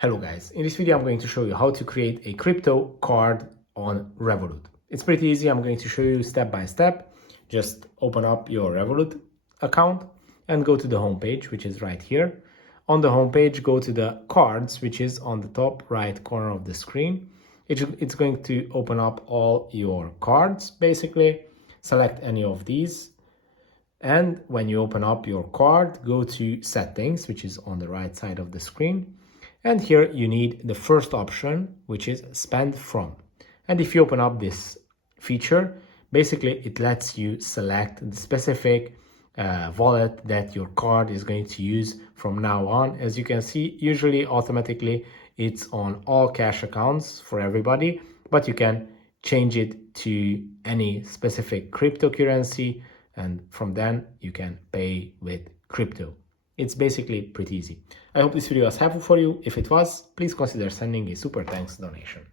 Hello guys, in this video I'm going to show you how to create a crypto card on Revolut. It's pretty easy. I'm going to show you step by step. Just open up your Revolut account and go to the home page, which is right here. On the home page, go to the cards, which is on the top right corner of the screen. It's going to open up all your cards. Basically, select any of these. And when you open up your card, go to settings, which is on the right side of the screen. And here you need the first option, which is spend from. And if you open up this feature, basically it lets you select the specific wallet that your card is going to use from now on. As you can see, usually automatically it's on all cash accounts for everybody, but you can change it to any specific cryptocurrency, and from then you can pay with crypto. It's basically pretty easy. I hope this video was helpful for you. If it was, please consider sending a super thanks donation.